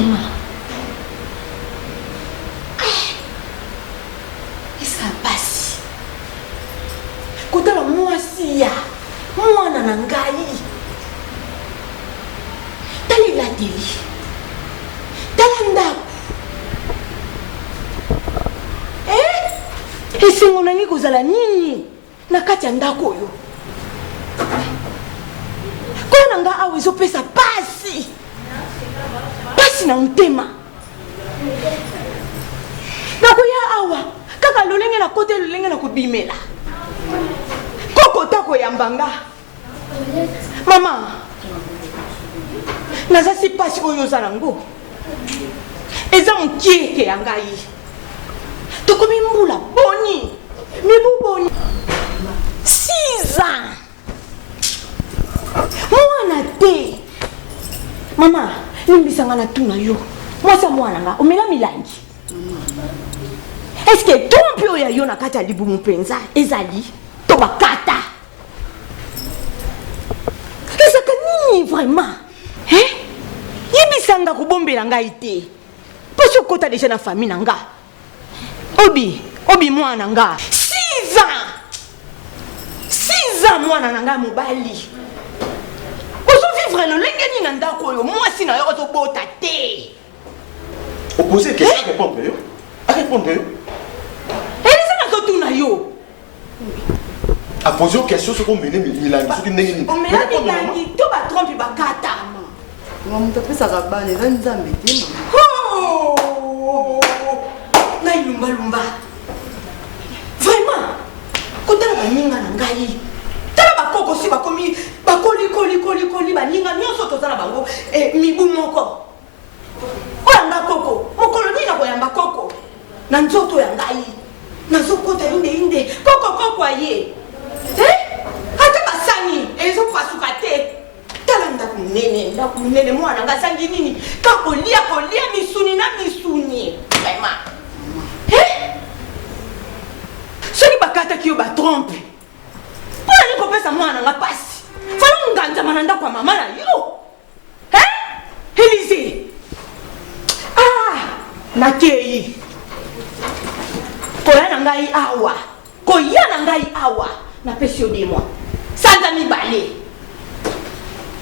Vraiment. Et ça passe. Quand la moi si ya, moi nanangai. Tali la télé. Talanda. Et si on a mis kozala nini na kati ya ndako yo. Ko nanga awa ezopesa pasi. Pasi na mtema. Nakoya awa kaka lolenge na kote lolenge na kubimela. Koko tako ya mbanga. Mama. Naza si pasi oyo zalango. Eza mkieke ya ngai. Tokomi mbula boni. Mibu boni. 6 ans. Mwana te. Mama, nimbisanga na tuna yo. Mwasa mwana nga, omela milangi. Est-ce que trompe yo ya yo na kati ya libumu penza ezali to bakata? Ezaka nini vraiment? Yibisanga kubombela ngai te. Poso kota déjà na famille nanga. Obi mwana nga. 6 ans. 6 ans mwana nanga mobali. Ozo vivre le lengeni na ndako yo mwasi na yo ozo bota te. Opposer question répondre yo. A répondre yo. Elisa na zo tuna yo. A poser une question sur comment mener milangi sur ndenge ni. On me la milangi to ba trompe ba kata. Maman t'a fait ça rabane, va nous embêter maman. Oh! Na lumba. Vraiment. Kota la baninga na ngai. Tala bakoko si bakomi bakoli baninga nyonso tozala bango mibu moko. Oyanga koko, mokolo nina koyamba koko. Na nzoto ya ngai. Nazokota inde koko aye. Ata basani ezo pasuka te. Tala ndaku nene mwana ngasangi nini? Kakolia misuni na misuni. Vraiment. Soki bakata ki yo ba trompe. Pona ni kopesa mwana nga pasi. Fala nganja mananda kwa mama na yo. Elise. Nakei. Koya na ngai awa. Na pesi yo de moi. Sanza mi bale.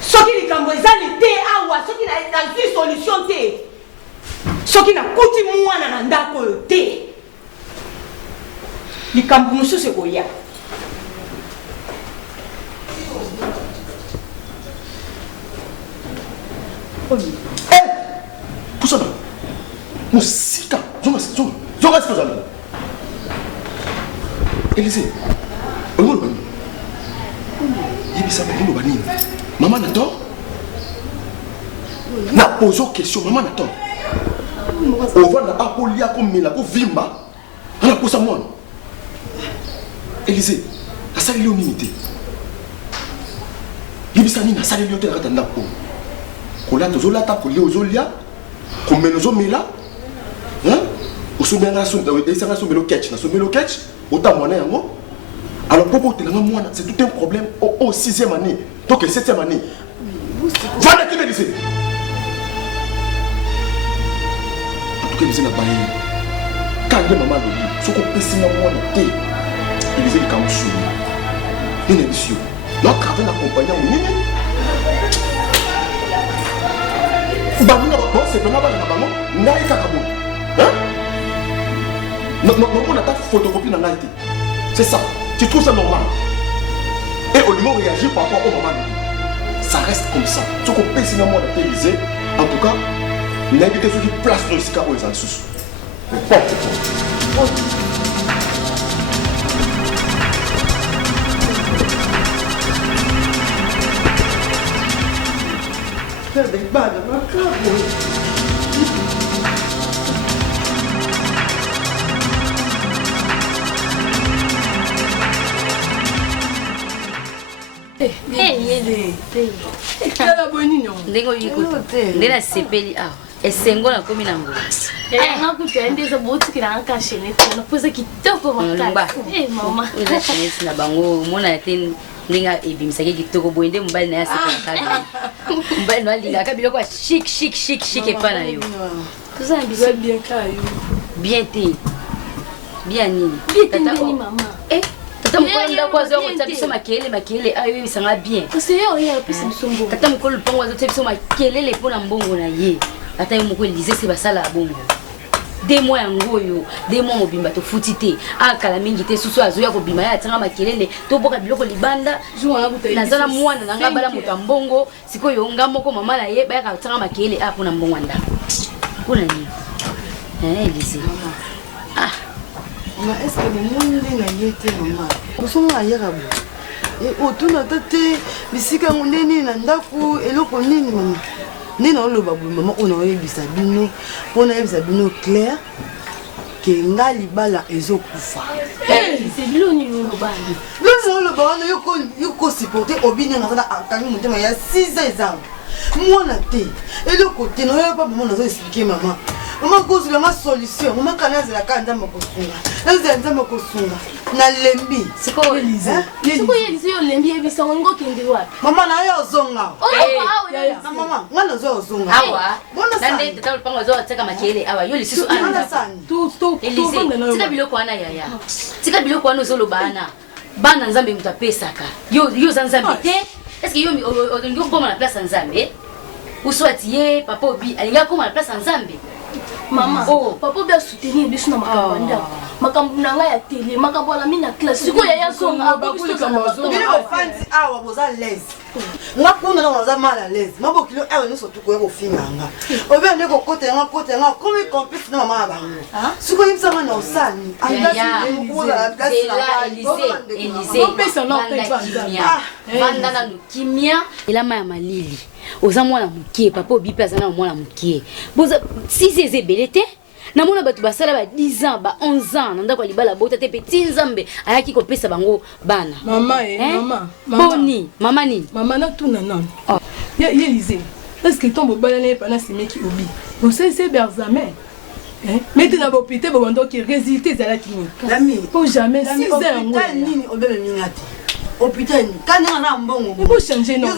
Soki likambo ezali te awa, soki na solution te. Soki na kuti mwana na ndako yo te. Likambo mususu koya. Poussana. Musika. Zonga ce que vous avez. Élysée. Maman n'attend. Na pose question, maman n'attend. On va na apolia comme mela ko vimba. Ana posa moi. Élysée, la salle l'unité. Yibisani na salle l'unité na katanda ko. Kola tozola ta ko ozolia. Ko menozo mela. Hein? Osomela so esanga so melo catch, na so melo catch, ota mwana yango. Alors pourquoi tu moi c'est tout un problème au 6e année. Donc 7e année. Voilà qui me disait. En tout cas, il na baye. Quand maman le ce qu'on peut signer moi té. Il disait le camusou. Une émission. Donc quand on accompagne on nini. Banina bon c'est vraiment ba na bango, ngai kakabo. Hein? Non, on a ta photocopie dans l'IT. C'est ça. Tu trouves ça normal? Et au moment où réagir par rapport au moment, ça reste comme ça. Ce qu'on peut signer moi de téléviser, en tout cas, l'invité sur une place dans le Sika ou les Ansous. Mais pas Faire des balles, ma Ndenge oyikuta ndela sepeli awa esengo na komi na ngula mama. Eza chenesi na bango mona te ndinga ebimisaki kitoko boye nde mobali na ye asekaka mobali no alingaka biloko ya chic epa na yo toza na biso bien te bien nini tata mokolo ndako azo kotia biso makelele ayo oyebisanga bien tata mokolo lupango azotia biso makelele mpo na mbongo na ye ata yo moko elize se basala ya bongo de mois yango oyo de mois mobimba tofuti te akala mingi te susu azoya kobima ye atianga makelele toboka biloko libanda naza na mwana na ngai bala moto ya mbongo sikoyo nga moko mama na ye bayaka atianga makelele a mpona mbongo ya ndako mpona nini elise Maman, est-ce que le monde est été maman? Nous sommes ailleurs à bout. Et autour de la tête, bisika nini na ndaku eloko nini maman? Ni na lo babu maman on a eu bisabino, on a eu bisabino clair que nga libala ezokufa. C'est bilo ni lo bana. Lo bana yoko supporter obini na sana akani mutema ya 6 ans. Moi na te. Eloko te no ya pas maman na zo expliquer maman. Maman cause la solution, maman kanaza la kanda makosunga. Nza makosunga na lembi. Siko Elise. Siko Elise yo lembi ebisa ngo kende wapi? Mama na yo zonga. Na mama, ngana zo zonga. Awa. Nande tata lupango zo ateka makele awa yo lisusu anda. Elise. Tika biloko wana yaya. Tika biloko wana zo lobana. Bana nzambe mutapesaka. Yo nzambe te. Est-ce que yo ngi koma na place nzambe? Uswati ye papa obi alinga koma na place nzambe. Maman, papa bien soutenir biso na makambo ndako. Makambo na ngai ya télé, makambo na mina classe. Siko ya zonga bakuli kama zonga. Bino fandi awa boza l'aise. Nga kuna na boza mal à l'aise. Mabo kilo awa no sotu ko yeko finganga. Obe ne ko kote nga comme complice na mama bango. Siko yimsa na osani. Anda ko la place na Elise. Pesa na kimia. Vanda na kimia. Elama ya malili. Oza mwana mukie papa obipe azana mwana mukie. Boza si c'est belete na mona batu basala ba 10 ans ba 11 ans nanda kwa libala bota te petit nzambe ayaki ko pesa bango bana. Mama mama. Boni, mama nini? Mama na tuna non. Ya Elise. Est-ce que tombe bala ne pas na simeki obi. Vous savez c'est Berzamé. Mais tu n'as pas pété bon donc qui résulté za la clinique. L'ami, pour jamais 6 ans. Hôpital nini obele mingati. Hôpital kana na mbongo. Il faut changer non.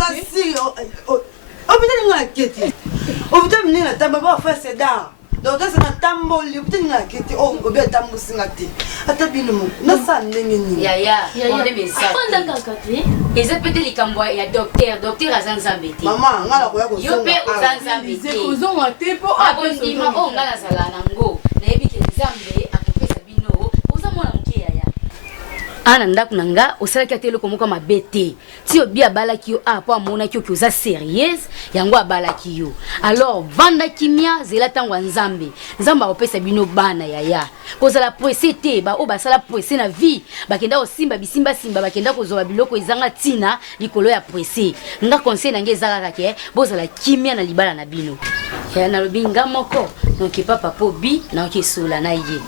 Hôpital nga keti. Hôpital mina tamba ba fa seda. Donc ça na tambo li hôpital nga keti obe tambo singati. Ata bilumu na sa ndenge nini. Ya le message. Panda kakati. Eza peut-être likambwa ya docteur azanzambe te. Mama ngala ko ya ko yo pe uzanzambe te. Ozonga te po abondima o ngala sala nango. Na yebi ke nzambe akopesa bino. Oza mwana muke ya. Ana ndako nanga osalaki atelo komoka mabete. Ti obi abalaki yo po amona ki oza sérieuse yango abalaki yo. Alors vanda kimia zela tango nzambe. Nzamba opesa bino bana yaya. Kozala pressé te ba o basala pressé na vie. Bakenda osimba bisimba bakenda kozoba biloko ezanga tina likolo ya pressé. Nga conseil nange ezaka ke bozala kimia na libala na bino. Ya na lobinga moko donc papa pobi na okesola na ye.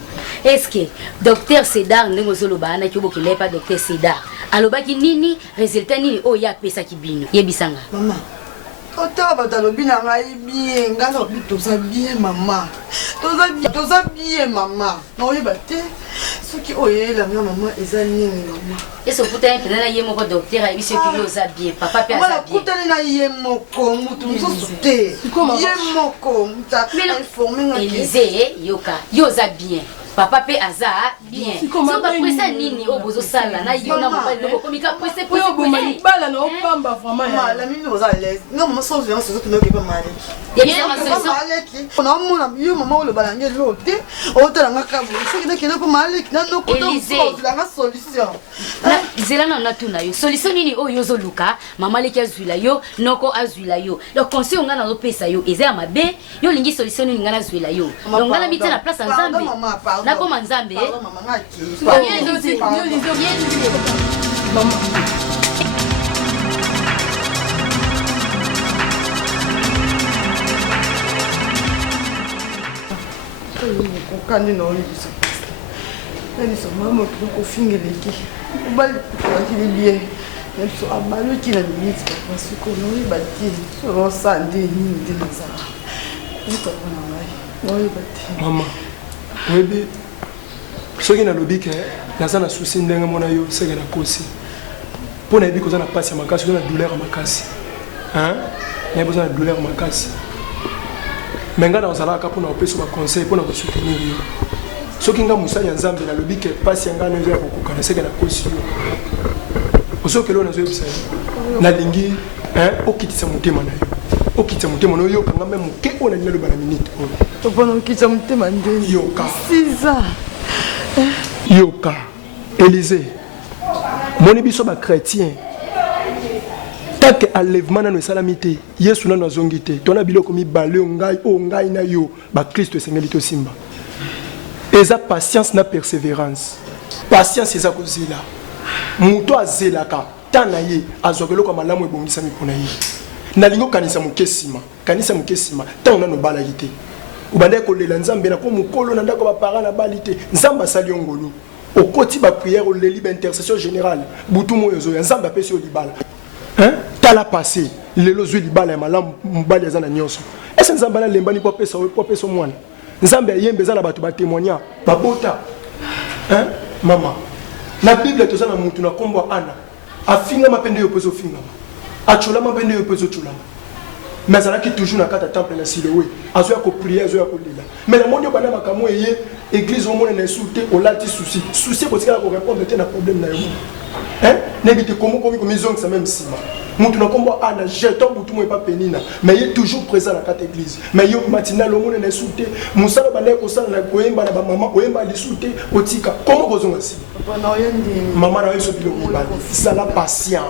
Est-ce que docteur Cédar ndenge zoloba na kibo kile pas docteur Cédar alobaki nini résultat nini o ya pesa kibino yebisanga mama otaka batalobi na ngai bien nga na toza bien mama toza bien mama na oyeba te soki oyelanga mama eza nini mama eso puta mpena na ye moko docteur ayebisi ki oza bien papa pe aza bien kutani na ye moko mutu mosusu te ye moko muta informe nga Elise yoka yoza bien papa pe aza bien. Si ba pressa nini o bozo sala na yo na mobali loko komika presse yo bo malibala na opamba vraiment ya. La mimi oza l'aise. Nga mama so viens so to me ke pa maleki. Ya ma so maleki. On a mona yo mama o le balange lote. O tala nga ka bo. So kina kele ko maleki na no ko to la nga solution. Na zela na tuna yo. Solution nini o yo zo luka mama leki azwila yo noko azwila yo. Donc conseil nga na zo pesa yo eza mabe yo lingi solution nini nga na zwila yo. Donc nga na mita na place nzambe. Na koma nzambe mama ngaki mama kokandi na olibisa naniso mama kofingeleki obali kokili bien naniso abaloki na miniti papa siko noyeba te sorosa nde nini nde nazala papa na ngai noyeba te mama oyebi soki nalobi ke naza na susi ndenge mona yo seke nakosi Pour n'avoir besoin de passer ma casse, besoin de douleur à ma casse. Hein? Il y a besoin de douleur à ma casse. Mais quand on a pour nous faire conseil pour nous soutenir. Ce qui est Moussa Yanzambe, la lobby qui passe en Ghana, c'est que la cause. Au que l'on a joué, na lingi, au qui t'a monté mana. Au qui t'a monté mon yo, quand même, qu'est-ce qu'on a dit le balaminite. Au pendant qui t'a monté mana. Yoka. C'est ça. Yoka. Élysée. Mon ébisso ba chrétien. Tant que enlèvement na salamité, Yesu na zongité. Ton abilo komi balé ngai na yo, ba Christ sengelito simba. Eza patience na persévérance. Patience eza kozela. Muto azelaka tanaye azokelo kwa malamu ebongisa mipona ye. Na lingo kanisa mukesima ta ona no bala yite. Ubanda ko lela nzambe na ko mukolo na ndako ba parana na balite. Nzamba sali ngolo. Okoti ba prière o leli ba intercession générale. Butu moyo zo ya nzamba pesi o libala. Hein? Tala passé, lelo zo libala ya malamu mubali azana nyonso. Est-ce nzamba na lembani po pesa mwana? Nzambe yembe za na batu ba témoigner babota. Hein? Mama. La Bible est na mutu na kombo ana. Afinga mapende yo peso finga. Achola mapende yo peso chola. Mais ala ki toujours na kata temple na Siloé. Azo ya ko prier, azo ya ko lila. Mais la monde yo bana makamo eye église au monde na insulter au lati souci. Souci parce que la ko répondre te na problème na yo. Hein? N'ébite comme ils ont ça même si. Mutu na kombo ana jeton butu mo pas penina. Mais il est toujours présent na kata église. Mais yo matinal au monde na insulter. Musala bana ko sala na koyemba na ba maman koyemba insulter otika. Comment kozonga si? Maman na yo so bilo ko ba. Zala patient.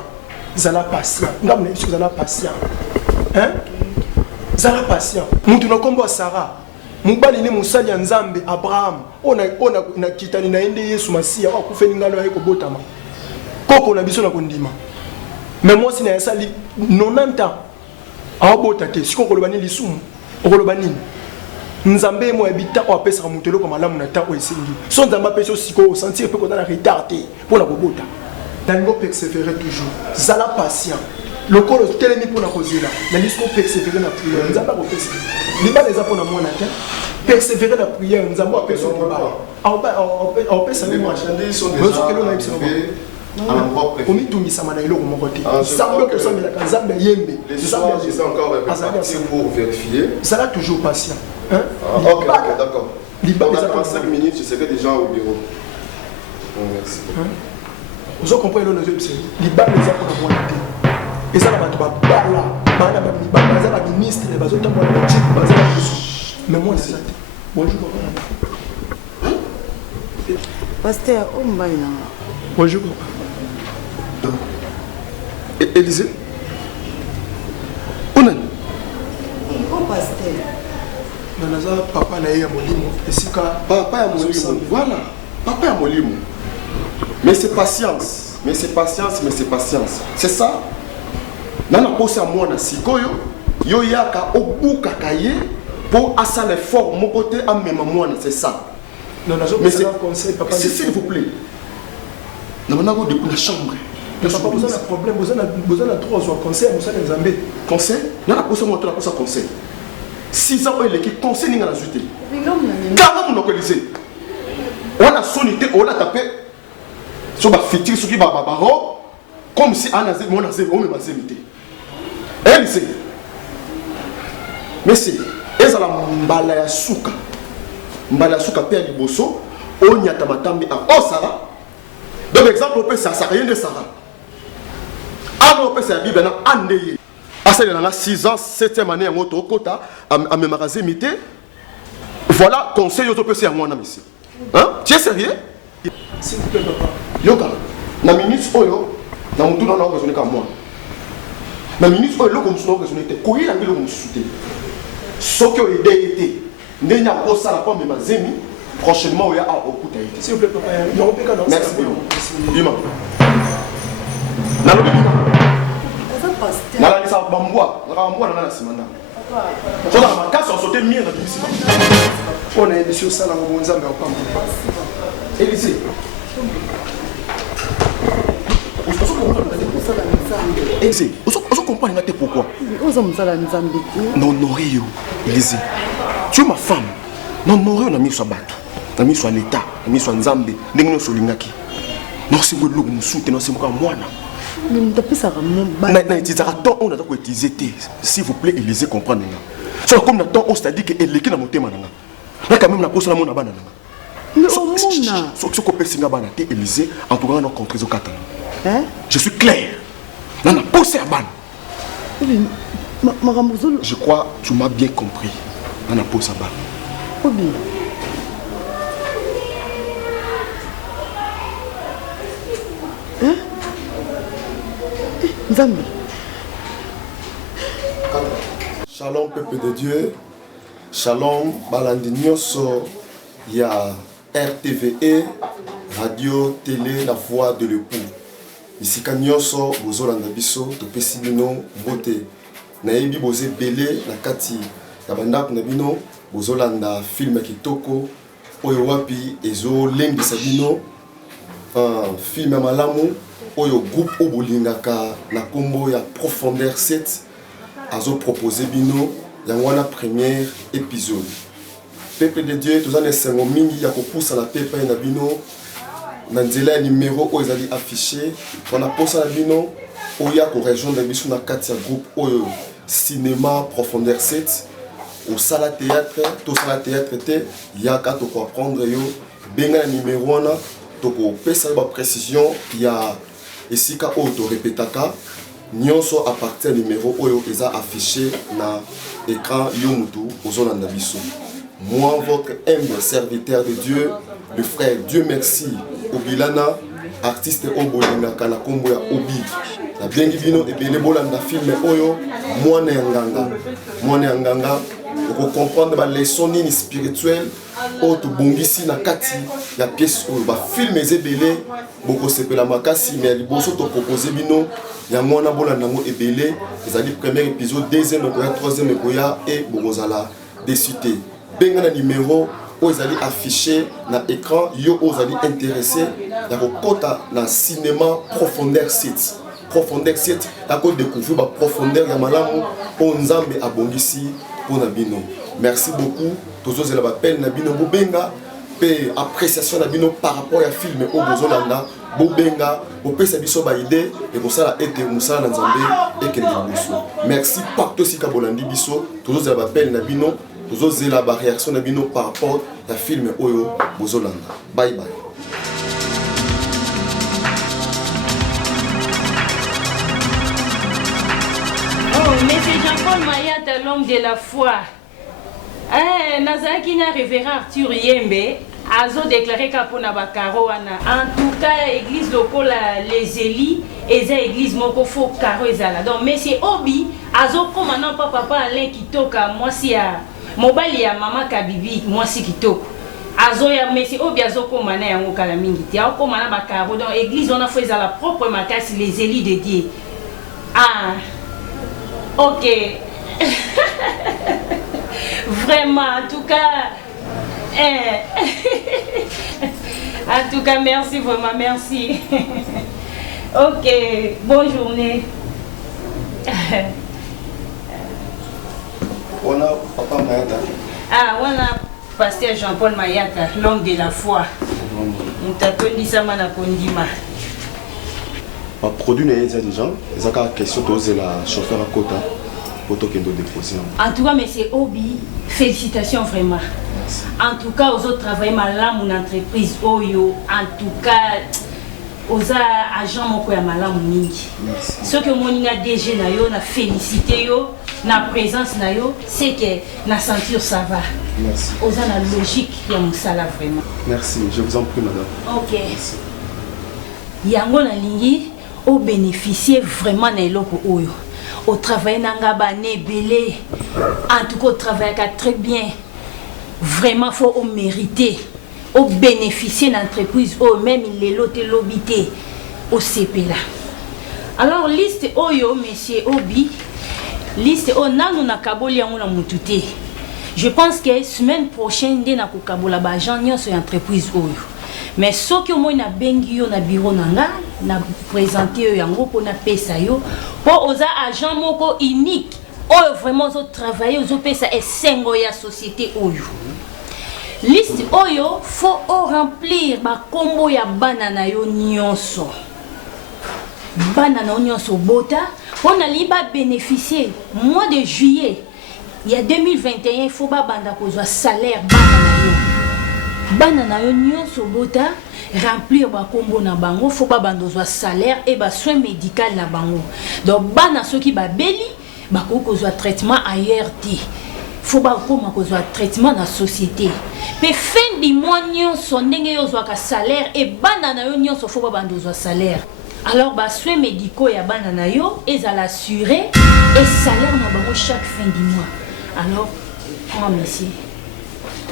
Zala patient. Ngam na zala patient. Hein? Zala patient. Mutu na kombo Sarah. Mubali ni musali ya Nzambe Abraham. Ona na kitani na ende Yesu Masia wa kufeni ngalo ya kobotama. Koko na biso na kondima. Mais moi si na yasali 90 ans. Awabota te siko kolobani lisumu. Okolobani. Nzambe mo habita o apesa mutelo ko malamu na ta o esengi. So Nzamba peso siko sentir pe ko na retardé pour la kobota. Dango persévérer toujours. Zala patient. Le corps télémi pour la causer là. Mais l'isco persévérer dans la prière. Nous avons pas persévérer. Les balles les apôtres moi natin. Persévérer dans la prière. Nous avons pas persévérer. On peut savoir marchander sur des gens. Omi tungi sama na ilo ko moko te. Sambe ko sambe la kanzambe yembe. Les hommes encore pour vérifier. Ça là toujours patient. Hein? OK, d'accord. On a 5 minutes, je serai déjà au bureau. Merci. Vous comprenez le jeu les balles les apôtres moi natin. Et ça, la ministre, mais moi, c'est ça. Bonjour. Pasteur, bonjour. Élisée. On est. Pasteur. Papa na ya molimo. Papa ya molimo. Voilà. Papa ya molimo. Mais c'est patience. C'est ça. Nana pose à moi na sikoyo yo yaka obuka kaye pour asa l'effort mon côté à même moi c'est ça. Non mais c'est un conseil papa. S'il vous plaît. Na manako de la chambre. Papa vous avez un problème, vous avez trois conseils à Moussa Nzambe. Conseil? Nana pose moi la pose conseil. 6 ans il est conseil ninga na ajouter. Quand on Élisée. On a sonité on a tapé sur ba fitir sur qui ba baro comme si anaze mon anaze on me mazemité. Élisée. Mais c'est ezala mbala ya suka pe ya liboso onyata matambi a osara. Donc exemple on peut ça rien de Sarah. Alors on peut ça Bible na andeye. Asa na 6 ans 7e année en auto kota a me mazemité. Voilà conseil auto peut ça moi na monsieur. Hein? Tu es sérieux? S'il vous plaît papa. Yoka na ministre oyo na mutu na raisonner comme moi. Na ministre oyo loko musu na raisonner te ko yila ngelo musu te. Soki o idée ndenya ko sala kwa me mazemi prochainement oya a okuta ite. S'il vous plaît papa. Non pe kana. Merci beaucoup. Dima. Na lobi dima. Na la lisa bambwa, na simanda. So na makasi on sauter mire na bisima. On a édition ça na mo Nzambe au pambo. Élisée. Élisée, vous comprenez pourquoi? Non, Norio, Élisée. Tu es ma femme. Non, Norio, on a mis sur bateau. On a mis sur l'État, on a mis sur Nzambe. On a mis sur l'Ingaki. Non, c'est le loup, nous soutenons, c'est moi. Mais tu as ça vraiment bas. Na utiliser temps on a donc utiliser s'il vous plaît Élysée comprendre nga. So comme na temps on c'est-à-dire que eleki na motema nanga. Na quand même na posa na mona bana nanga. Mais au monde so ko pesinga bana te Élysée en tout cas na contre zo katana. Hein? Je suis clair. Na posa ya bana. Je crois que tu m'as bien compris. On a posé ça bas. Obi. Hein? Nzambe. Shalom peuple de Dieu. Shalom balandi nyonso ya RTVE radio télé la voix de l'époux. Ici ka nyonso bozolanda biso topesi bino mbote. Nayebi boze belé na kati ya bandako na bino bozolanda film kitoko oyo wapi ezo lengisa bino film ya malamu oyo groupe obolingaka na kombo ya Profondeur 7 azo proposer bino yango wana première épisode. Peuple de Dieu tozana esengo mingi ya kopusa na pepa na bino na nzela ya numéro oyo ezali affiché wana posa na bino oya ko rejoindre biso na kati ya groupe oyo cinéma Profondeur 7 au sala théâtre to sala théâtre te yaka to ko apprendre yo benga numéro wana to ko pesa ba précision ya esika auto répétaka nyonso à partir numéro oyo eza affiché na écran yo mutu ozolanda biso. Moi votre humble serviteur de Dieu le frère Dieu merci Obilana artiste obolingaka na kombo ya Obi la bengi bino ebele bolanda film oyo mwana ya nganga pour comprendre ba leçon nini spirituelle o to bongisi na kati ya pièce oyo ba film ezebele boko sepela makasi mais liboso to proposer bino ya mwana bolanda ngo ebele ezali premier épisode deuxième et troisième épisode et bokozala décité benga na numéro oyo ezali affiché na écran yo ozali intéressé ya kokota na cinéma Profondeur 7 Profondeur 7 ya ko découvrir ba profondeur ya malamu o nzambe abongisi pona bino. Merci beaucoup tozozela ba peine na bino bobenga pe appréciation na bino par rapport à film o bozolanda bobenga bopesa biso ba idée et kosala ete musala na nzambe ekende biso. Merci partout sika bolandi biso tozozela ba peine na bino tozozela ba réaction na bino par rapport à film oyo bozolanda. Bye bye. Mais c'est Jean-Paul Mayata, l'homme de la foi. Nazaki na révérend Arthur Yembe, azo déclaré kapona bakaro wana. En tout cas, église locale les Eli, eza église moko fo karo ezala. Donc monsieur Obi, azo komana papa Alain Kitoka, moi si ya mobali ya mama Kabibi, moi si Kitoko. Azo ya monsieur Obi azo komana yango kala mingi ti. Azo komana bakaro donc église on a fait la propre makasi les Eli de Dieu. Ah. Ok. Vraiment, en tout cas, merci, vraiment, merci. Ok, bonne journée. On a Papa Mayata. Ah, on a pasteur Jean-Paul Mayata, l'homme de la foi. On t'a connu ça, mana kondima. Ma produit n'est pas des gens, ils ont une question de la chauffeur à quota pour tout déposer. En tout cas, monsieur Obi, félicitations vraiment. Merci. En tout cas, aux autres travaillent mal là, mon entreprise Oyo. En tout cas, aux agents mon malam mingi. Ce que mon DG na yo na félicité yo, na présence na yo, c'est que na sentir ça va. Merci. Aux la logique ya musala vraiment. Merci, je vous en prie madame. OK. Yango na lingi au bénéficier vraiment na eloko oyo. Au travail nanga ba nebelé. En tout cas, au travail très bien. Vraiment faut au mériter. Au bénéficier d'entreprise au même les lots lobité au CP là. Alors liste oyo monsieur Obi, liste o nanu na kaboli yango na mutute. Je pense que semaine prochaine dès na ko kabola ba agent nyonso entreprise oyo. Mais ce que moi na bengi yo na bureau nanga na présenter yango pour na pesa yo pour oza agent moko unique oyo vraiment zo travailler ozo pesa esengo ya société oyo. Liste oyo faut remplir ba kombo ya bana na yo nyonso. bana na nyonso bota on ali ba bénéficier mois de juillet il y a 2021 il faut ba banda kozwa salaire bana na yo nyonso bota remplir ba kombo na bango faut ba banda kozwa salaire et ba soin médical na bango donc bana soki ba beli ba kozwa traitement ailleurs ti faut ba koma kozwa traitement na société mais fin du mois nyonso ndenge yo zwa ka salaire et bana na yo nyonso faut ba banda kozwa salaire. Alors, les soins médicaux et banana yo, ils allaient assurer et salaire na bango chaque fin du mois. Alors, comment monsieur?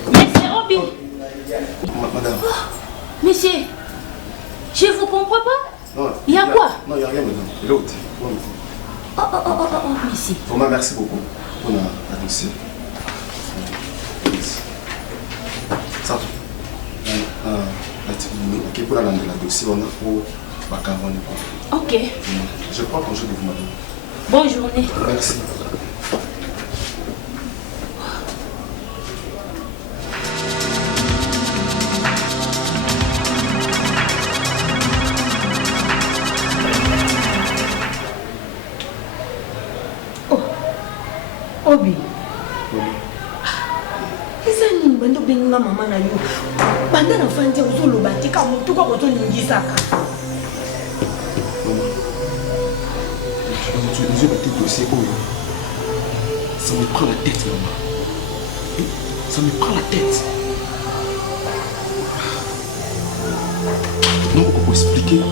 Monsieur Obi. Madame. Oh, monsieur, je vous comprends pas. Non, il y a quoi? Non, il n'y a rien, madame. L'autre. Oh, monsieur. Vraiment, merci beaucoup pour la dossier. Ça, ok, pour la dossier, on a pour... Ok. Je prends congé de vous, madame. Bonne journée. Merci. Oh, Obi. Eza nini bando benga mama na yo? Banda na fandi uzoloba tika mutu ko kotoningisaka. Les petits dossiers, ça me prend la tête, maman. Ça me prend la tête. Non, on peut expliquer.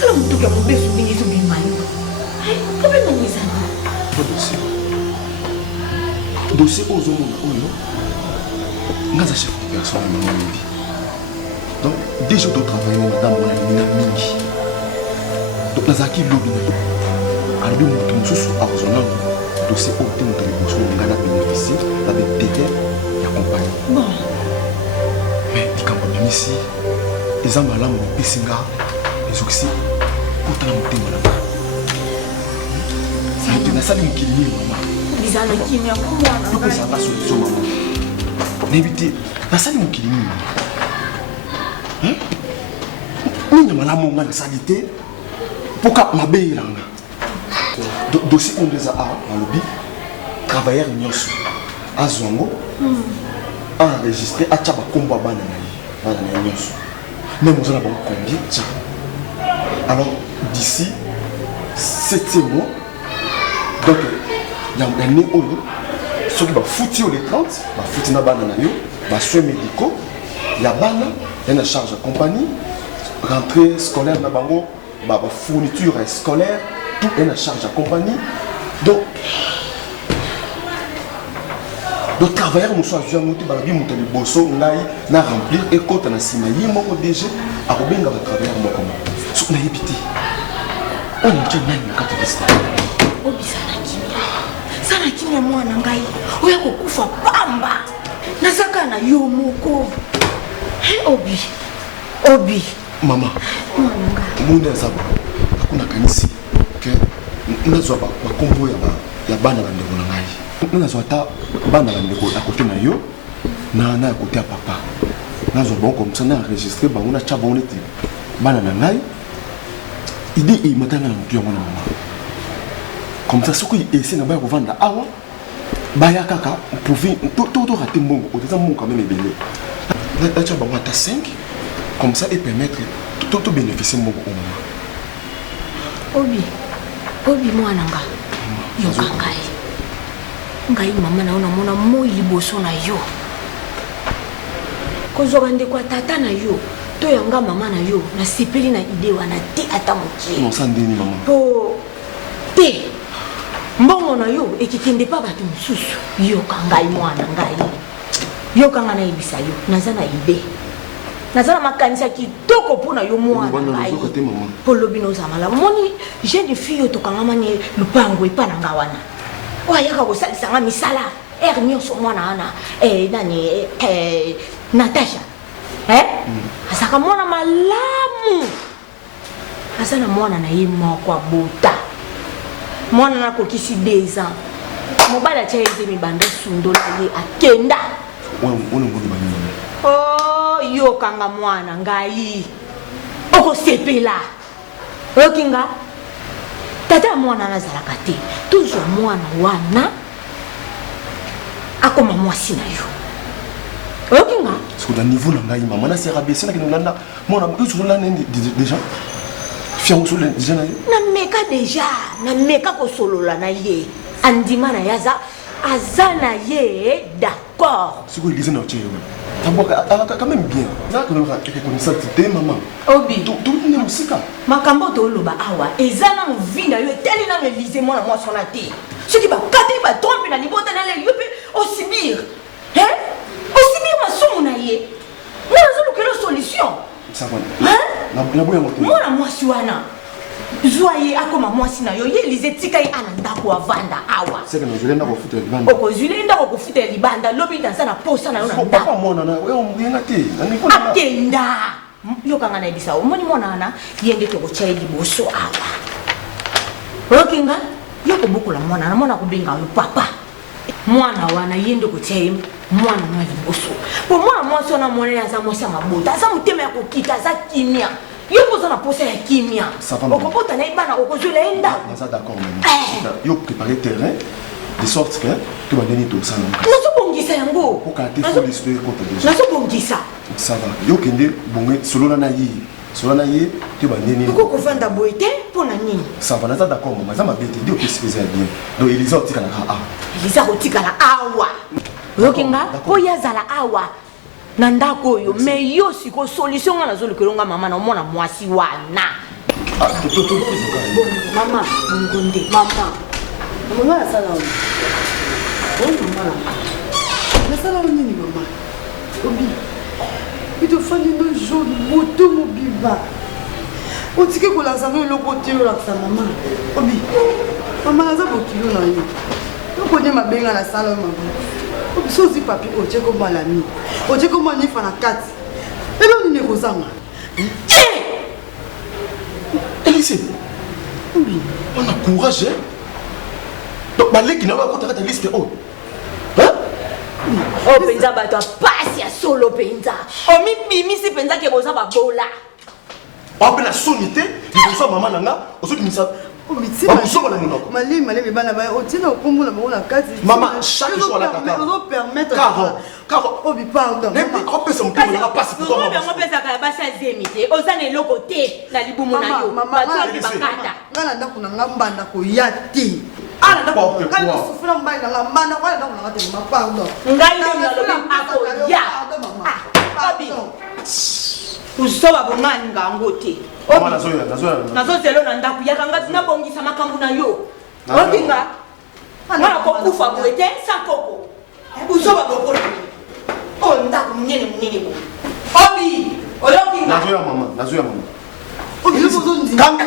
Quand on tourne mon bébé, il est bien maillot. Comment on dit ça? Pas dossier. Dossier aux hommes, on a chef de personne, maman. Donc, déjà, tu travailles, madame, on a mis. Donc, nazaki lobby na albi mutu mususu azona dossier ote mutu liboso ngana bénéficier la BTR ya compagnie. Bon. Mais likambo na misi eza malamu pesinga ezoksi kota na motema na nga. Ça na sali mukili ni mama. Bizana kimia kumwana. Faut que ça passe solution maman. N'évitez na sali mukili ni mama. Hein? Ni malamu ngana salité. Pourquoi ma belle dossier on les a dans le travailleurs nyonso à Zongo enregistré à Tchaba Kombo banana nyonso mais nous allons combien tiens alors d'ici 7e mois donc il y a un année où ceux qui va foutre les 30 va foutre na banana yo va soins médicaux la banane il y a une charge de compagnie rentrée scolaire na bango bah, fourniture scolaire, tout est en charge à compagnie. Donc travailleurs nous sommes à monter balabi monter le bosso ngai na remplir et quand on a signé mon DG à rebenga va travailler mon comment. So na yebiti. On est déjà même quand tu restes. Obi sana kimia mwana ngai. Oya kokufa pamba. Nazaka na yo moko. Obi. Maman. Monde azaba hakuna kanisi ke nazwa ba kombo ya bana ba ndeko na ngai nazwa ta bana ba ndeko à côté na yo na côté ya papa nazwa bon comme ça na enregistrer bango na cha bon eti bana na ngai idée et matanga na mutu ya mwana mama comme ça soki essaie na ba ko vanda awa baya kaka prouver tout rater mbongo oteza mbongo quand même ebele na cha bango ata 5 comme ça et permettre tout bénéficier mon Obi mwana nga yoka ngai mama na ona mona moi liboso na yo kozwa ndeko kwa tata na yo to yanga mama na yo na sepeli na idée wana te ata mokie non ça ndeni maman po te mbongo na yo ekitende pa bato mususu yoka ngai mwana ngai yoka nga na ibisa yo naza na idée nazala makanisa kitoko pona yo mwana ngai polobi nozamala moni jeune fille tokanga mani lupango epana nga wana oyaka kosalisa nga misala nyonso mwana ana nani Natasha asaka mwana malamu asa na mwana na ye moko abota mwana nakokisi 2 ans mobali atia eze mibanda sundola ye akenda yokanga mwana ngai okosepela okinga tata mwana nazalaka te toujours mwana wana akoma mwasi na yo okinga parce que dans niveau na ngai maman na sera baissé na kino landa mona ko là déjà fiango sur déjà na na meka ko solola na ye andima na yaza azana ye d'accord c'est quoi Élysée na tché quand même bien ça que nous reconnaissance de maman obi tout ne musika makambo to loba awa ezana mvinda yo teli na Élysée mwana moi sona te ce qui va kate ba trompe na libota na le yope osibir osibir masomo na ye na zolukelo solution ça va na boya moto mwana mwasi wana Joye akoma mwasi na yo ye Élysée tika ye ananda ko avanda awa c'est que nous zulenda ko futa libanda oko zulenda ko futa libanda lobi danza na posa na yo na nda papa mwana na yo mwenga te na niko na atenda yo kanga na ebisa omoni mwana na yende to ko chai liboso awa okinga yo ko bukula mwana na mwana ko benga yo papa mwana wana yende ko chai mwana na liboso po mwana mwasi na mwana ya za mwasi mabota za mutema ya kokita za kimia yo poza na posa ya kimia okopota na ibana okozula enda ça d'accord maman yo préparer terrain de sorte que tu vas donner tout ça nazo bongisa yango pour ka te faut l'histoire ko déjà nazo bongisa ça va yo kende bonge solo na ye tu vas donner ko ko vanda boete pona nini ça va naza d'accord maman ça m'a bien dit que c'est bien donc Élysée otika na ka Élysée otika la awa yokinga ko yazala awa na ndako oyo mais yo siko solution nga nazolukelonga mama na mwana mwasi wana mama ngonde mama mama na sala mama na sala nini mama obi ito fandi no jaune moto mobiba otike ko la sala lo côté la mama obi mama na za bokilo na yo ko ne mabenga na sala mama sozi papi oche ko malami oche ko mani fana kati elo ni nekozanga Élysée oui on a courage donc baleki na wa ko ta liste penza bato pasi ya solo penza omi bimisi penza ke boza babola apela sonité ni maman nanga osokimisa malé bana ba otina okombola bango na kati maman chaque jour la kaka on permettre car obi pardon on peut son temps na passe pour maman on peut ça ka basa zemite ozana eloko te na libumu na yo bato ki bakata ngana ndako na ngambanda ko yati ala ndako kana sufuna mbai na ngambanda wala ndako na ngate ma pardon ngai ndo na lobi ako ya obi uzoba bongani ngango te mama nazo zelo na ndaku yakanga tinabongisa makambo na yo okinga mwana kokufa boete sakoko uzoba bokola o ndaku munene bo obi oyokinga nazo ya mama obi bozondi kanga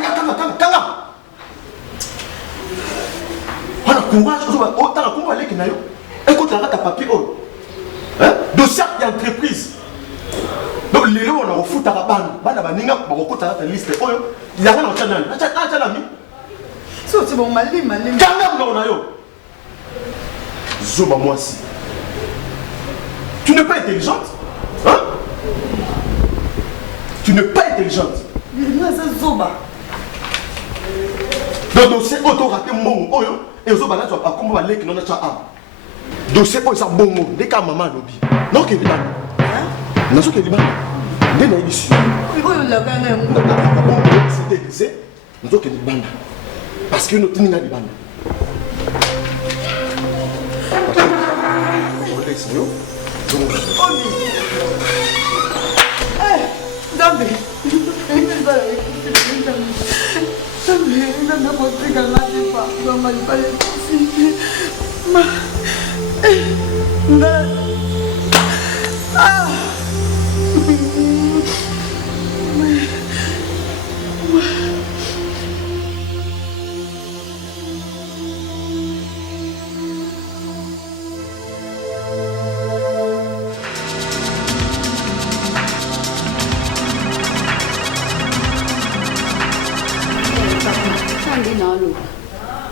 wana courage uzoba otala komba leki na yo ekotala ta papier dossier d'entreprise donc les on a refuta bana baninga bakokota ta liste oyo yanga na channel acha mi so c'est bon mali kanga ngona yo zoba mwasi tu n'es pas intelligente hein tu n'es pas intelligente non c'est zoba donc dossier auto raté mbongo oyo et zoba na toi akomba baleki nona cha dossier oyo sa bongo ndeka mama lobi non ke libana nazo ke libana ndena ibisi oyo la kana ngo c'est Élysée nazo ke libana parce que nous tenons libana Dambe.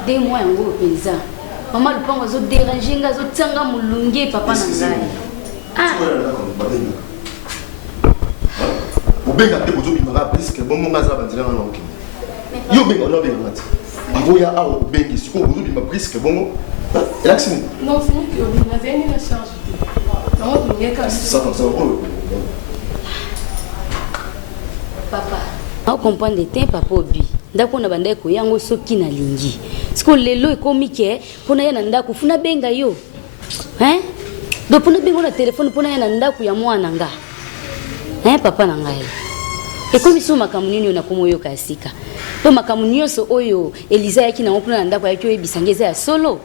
Des mois en gros paysan. Maman le prend aux déranger, aux tsanga mulungi papa nangai. Ah. Obenga te bozo bimanga parce que bon monga za bandira na oki. Yo benga no benga ngati. Avoya awo bengi siko uzuli ma brisque bongo. Relaxing. Non, c'est mieux que Obi. Na zeni na charge. Non, tu n'es qu'à Ça comme ça. Papa. On comprend des temps papa Obi. Ndako na banda ko yango soki na lingi. Siko lelo ekomi ke pona ya na ndako funa benga yo. Hein? Do pona benga na téléphone pona ya na ndako ya mwana nga. Hein papa na ngai. Ekomi so makamu nini na komoyo kasika. To makamu nyonso oyo Eliza yaki na ngopuna na ndako yaki oyebisangeza ya solo.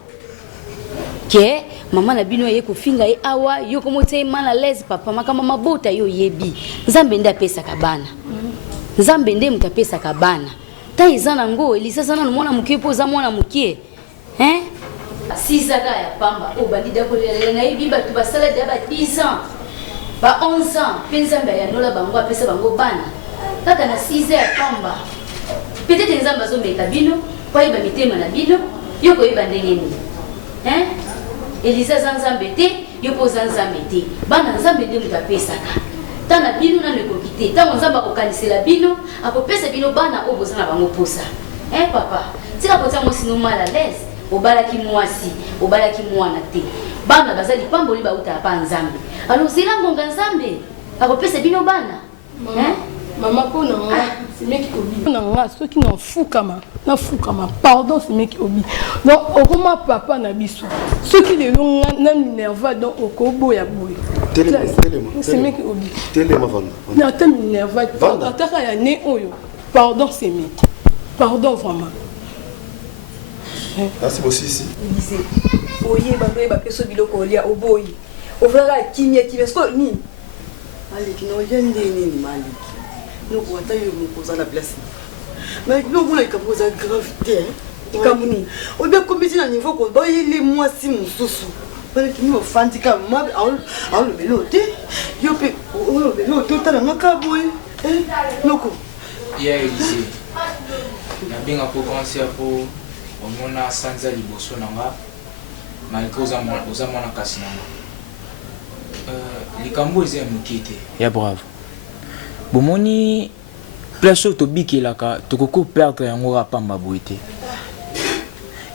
Ke mama na bino ye kofinga ye awa yo komote mala lez papa makama mabota yo yebi. Nzambe nda pesa kabana. Nzambe nde mutapesa kabana. Ta izana ngo Eliza sana mwana mukie poza mwana mukie. Hein? Sizaga ya pamba o bandida ko lela na yebi batu basala de ba 10 ans. Ba 11 ans penza mba ya nola bango apesa bango bana. Kaka na 6 ya pamba. Peut-être nzamba zo meka bino, kwa iba mitema na bino, yo ko iba ndenge ni. Hein? Eliza zanzambe te, yo po zanzambe te. Bana nzambe nde mutapesa ka. Tana bino na nekokite, ta nzamba ko kanisela bino, akopesa bino bana oboza na bango posa. Hein papa? Tika pota mo sino mala l'aise, obalaki mwasi, obalaki mwana te. Bana bazali pamboli ba uta pa nzambe. Alors zela ngonga nzambe, akopesa bino bana. Hein? Maman, c'est mec Obi. Non, ceux qui n'ont fukama, pardon, c'est mec Obi. Donc, au comment papa n'a biso. Ceux qui les ont nerveux donc au kobo ya boy. C'est mec Obi. Téléma vendre. Non, t'es nerveux. T'as ya né oyo. Pardon, c'est mec. Pardon vraiment. Merci aussi ici. Elise. Oye bandoye ba peso biloko olia oboyi. Ovra kimia sko ni. Maliki no yende ni maliki. Nous avons eu la place. Mais nous avons eu la gravité. On a commis un niveau qu'on doit y aller moi si mon sous. Parce que nous avons fait un le vélo. Il y a le vélo tout à l'heure. Il y a Élysée. On a bien commencé à pour on a sans aliboso nanga. Malgré aux amants à Cassina. Les Cambos ils aiment quitter. Ya bravo. Bomoni place to bikelaka to koko perdre yango rapamba boité.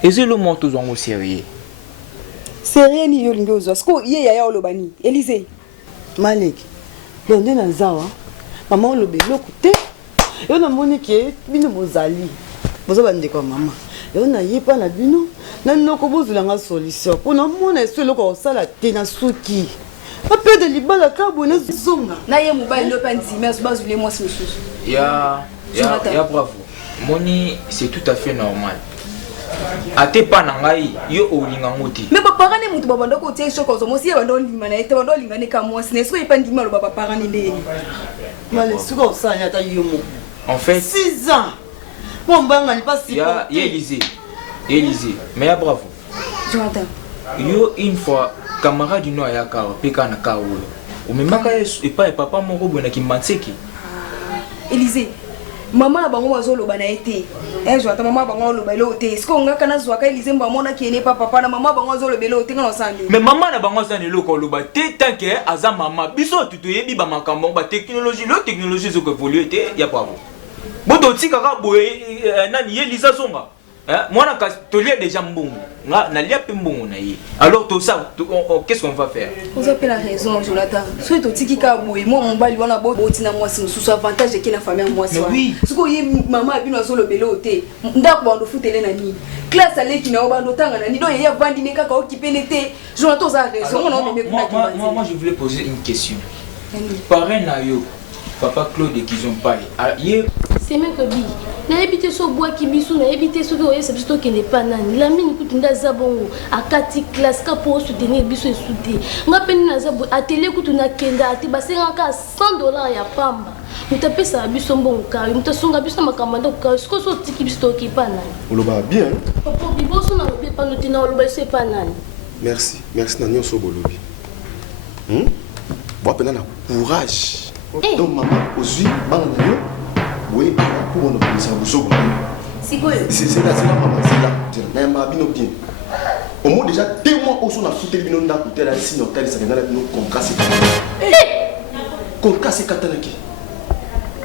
Eze le monto zongo sérieux. Sérieux ni yo lingo zo. Sko ye ya olobani. Elise. Malik. Donde na zawa. Maman olobe lokote. Yo na moni ke bino bozali. Bozo bande ko mama. Yo na yepa na bino. Na noko bozula nga solution. Pona mona eso loko osala te na suki. Après de libala kabone zonga. Na ye mobile no panzi mais bazule moi ce sous. Ya bravo. Moni c'est tout à fait normal. Ate pa na ngai yo olinga ngoti. Mais papa ne mutu babanda ko tie shoko zo mosi bando lima na ete bando linga ne ka mwasi ne so ipandi malo baba papa ne ndeni. Male suko osanya ta yomo. En fait 6 ans. Mon banga ni pas si. Ya Élysée. Mais ya bravo. Jonathan. Yo une fois camarade no ayaka peka na ka oyo omemaka et pas papa moko bona ki manseki Élysée maman na bango bazoloba na été Jonathan maman bango loba lo te est-ce qu'on ngaka na zwaka Élysée mbamona ki ene papa na maman bango zoloba lo te ngana sande mais maman na bango zane loko loba te tant que aza maman biso tutu yebi ba makambo ba technologie zo ko évoluer te ya pas boto tika ka boye nani ye lisa songa. Moi, je suis déjà bon. Alors, tout ça, qu'est-ce qu'on va faire? Vous avez la raison, Jonathan. Soit tu dis que moi, mon bali, on a beau botina moi, c'est sous avantage de qui la famille moi. Oui. Ce que maman a vu dans le vélo, ndak bando foutele nani. Classe allée qui n'a pas d'autant nani. Donc il y a vendu des caca qui pénété. Jonathan a raison. Moi, je voulais poser une question. Parrain Nayo, papa Claude qui ont parlé. C'est même que bi. Na habité so bois qui bisu na habité so que c'est plutôt qui n'est pas nani. La mine écoute nda zabongo akati classe ka pour soutenir bisu soudé. Nga peni na zabo atelier écoute na kenda ati basenga ka $100 ya pamba. Mutape sa bisu mbongo ka mutasonga bisu makamanda ka sko so tiki bisu qui pas nani. Oloba bien. Papa bibo so na lobi pa notina oloba c'est pas nani. Merci nanyo so bolobi. Bon pena na courage. Donc maman aussi bana nanyo. Oui, pour on a ça vous c'est quoi? C'est là maman, c'est là. Mais ma bino bien. Au moins déjà 2 mois au son a foutu bino nda côté là ici hôtel ça ngala bino konka c'est katanaki.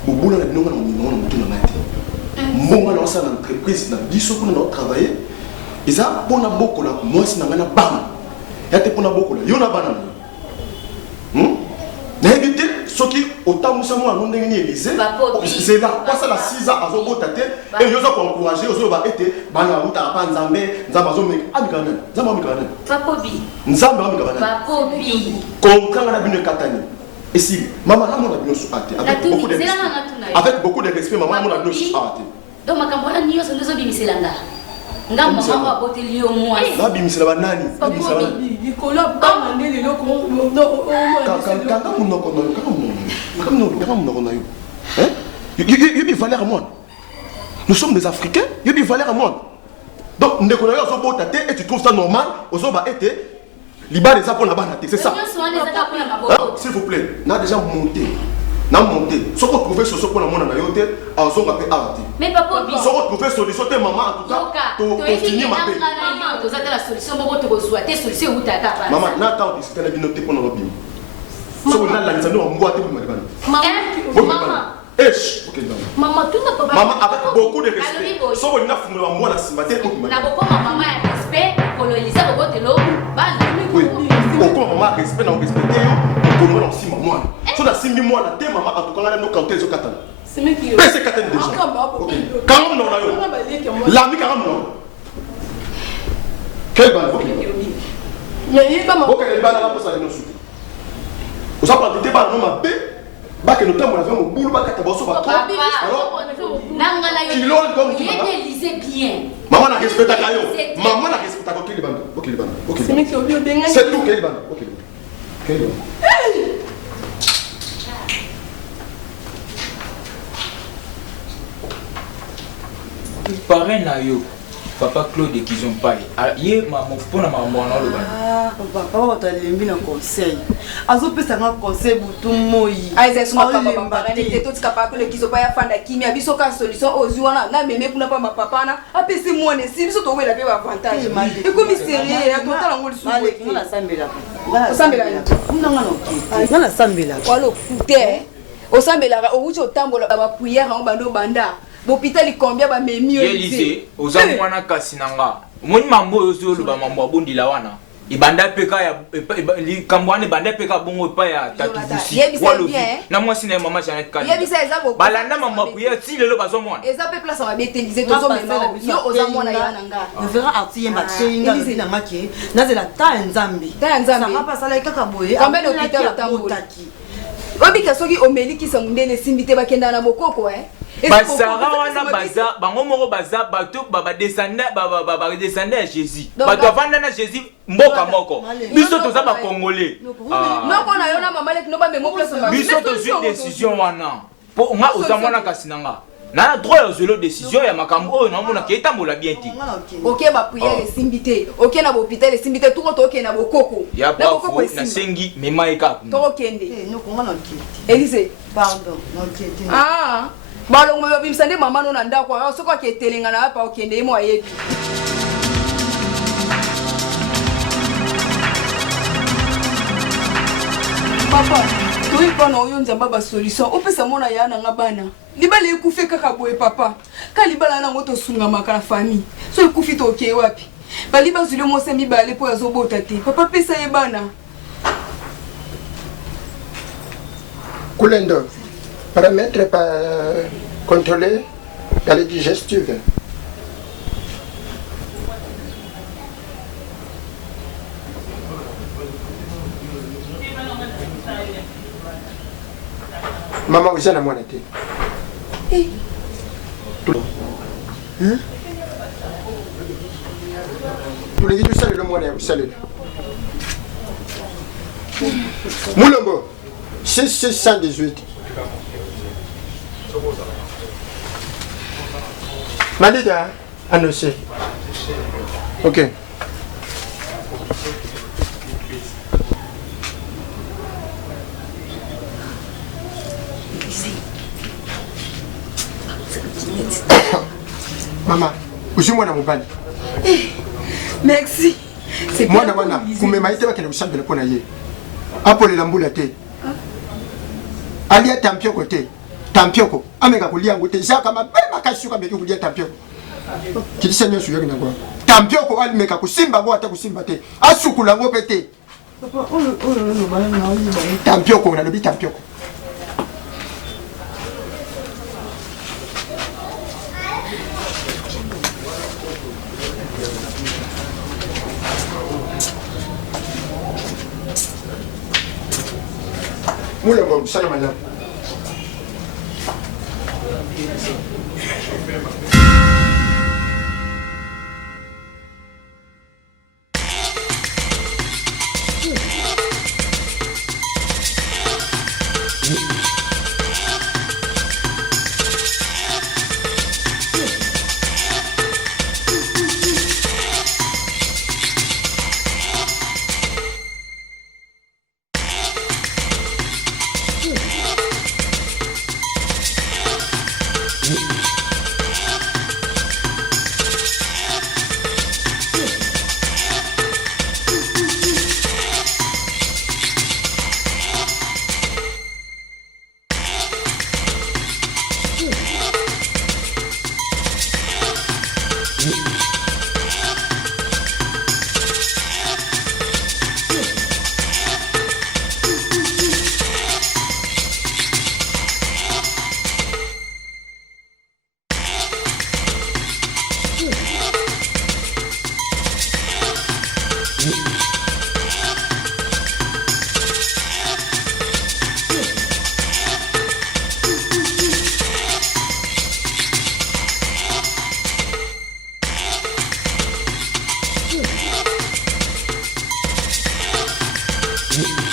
Bobula na bino ngana mo mutu na mate. mbongo na osala entreprise na biso kuna na travailler eza pona bokola mwasi na ngana bana ya te pona bokola yo na bana na éviter soki otambusa mwana no ndenge ni Élysée c'est là quoi la 6 ans azobota te et yo zo ko encourager ozo ba ete bana uta pa nzambe nzambe zo meka amikana nzambe amikana Papobi nzambe amikana Papobi comprendre la bine katani et si maman la mona bino soate avec beaucoup de respect maman la mona bino soate donc makambo na niyo so ndozo bimiselanga nga maman wa boteli yo mwasi na bimisela banani bimisela Papobi likolo bana ndele loko kanga munoko na yo hein il y a valeur à moi nous sommes des Africains il y a valeur à moi donc ndeko na yo zo bota te et tu trouves ça normal ozo ba été liba les apôtres là-bas c'est ça s'il vous plaît n'a déjà monté n'a monté ce qu'on trouve sur ce qu'on a mon na yo te azo rapé arrêté mais Papobi ce qu'on trouve solution te maman en tout cas to finir ma paix maman to zata la solution boko to kozwa te solution utaka pa maman na ta discuter la binote pour na robim so on a la nzano mboa te pour maman maman tout n'a pas maman avec beaucoup de respect so on a fumé mboa na simbate pour na boko maman ya respect koloniser boko te lo bana oui boko maman respect na respecter yo ko no sima moi so na simi moi na te maman en tout cas na no compter zo katana c'est mais qui c'est katana déjà quand non na yo la mi quand non quel ban mais il pas OK le ban la pour ça no souti o sa pas débat no ma paix ba que nous temps on avait mon boulot ba kata boso ba alors nanga la yo kilo comme qui Élysée bien maman na respecta kayo maman na respecta ko kili ban OK le ban OK c'est mais qui au lieu de c'est tout kili ban OK kili ban pareil na yo papa Claude qui ont pas ye maman pour na maman na lo ba papa wa talembi na conseil azopesa nga conseil butu moi aiza suma papa papa ne te to tika papa le kizo pa ya fanda kimia biso ka solution oziwana na meme kuna pa papa na apesi mone si biso to wela pe avantage ikomi sérieux ya total ngoli su ngala sambela osambela ngala sambela walo kute osambela o ucho tambola ba prière en bando banda l'hôpital combien ba memi Élysée oza mwana kasi nanga moni mambo ozo lo ba mambo abondi la wana ibanda peka ya li kambwane banda peka bongo pa ya tatubusi walo na mwasi na mama Janet Kali balanda mambo prière ti lelo bazo mwana eza pe place ba beteliser tozo mema yo oza mwana ya nanga vera arti yemba chenga na make na zela ta nzambi ça va pas ça la kaka boye combien d'hôpital tambolaki obika soki omeliki sa mundele simbite bakenda na bokoko basara wana baza bango moko baza bato ba descendant ya Jésus bato avanda na Jésus mboka moko biso toza ba congolais noko na yo na mama leki no ba memo place ba biso tozi décision wana po nga oza mwana kasi nanga na droit ya zelo décision ya makambo oyo na mona ke etambola bien ti OK ba prière simbite OK na hôpital simbite tout ko OK na bokoko ya boko na sengi mema eka to okende no konga na kiti Élysée pardon no kiti balongo babimisa mama no na ndako soko aketelenga na apa okende ye mo ayebi papa toi pona oyo nzamba ba solution opesa mona ya na ngabana libala ekufe kaka boye papa ka libala na ngoto sunga makala famille so ekufi to okay wapi bali bazule mo se mibale po yazobota te papa pesa ye bana Kulendo paramètres par contrôler dans les digestives. Maman, vous êtes à moi, Hey. Hein? Tous les vidéos, salut le mois, salut. Moulombo, 6618. Malida, annoncé. Ok. Maman, vous êtes moi dans mon bal. Merci. C'est moi dans mon bal. Vous m'avez dit que vous savez le Apollo Lamboula. Ali a tampé côté. Tampioko. Ameka kulia ngote zaka mabema kashuka meki kulia tampioko. Kilisa nyosu yoki nangwa. Tampioko alimeka kusimba ngo ata kusimba te. Asukula ngo pete. Papa, no bana na oli ba. Tampioko na lobi tampioko. Mula bon sana madame. Yeah.